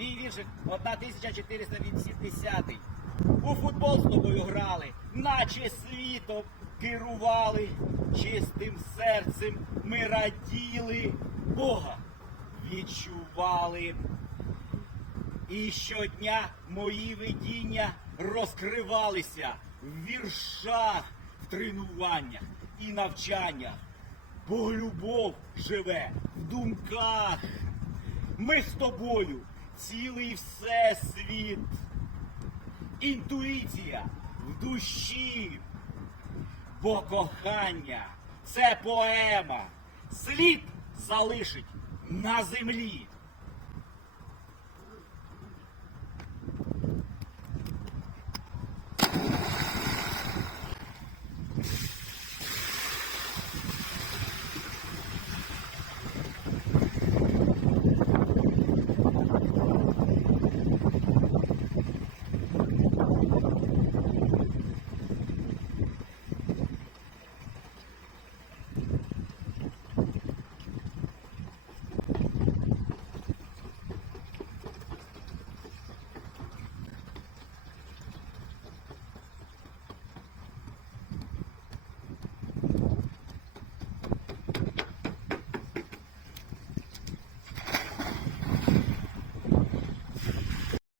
Мій віршик 1480. У футбол з тобою грали, наче світом керували. Чистим серцем ми раділи, Бога відчували. І щодня мої видіння розкривалися в віршах, в тренуваннях і навчаннях. Бо любов живе в думках. Ми з тобою цілий всесвіт. Інтуїція в душі. Бо кохання це поема. Слід залишить на землі.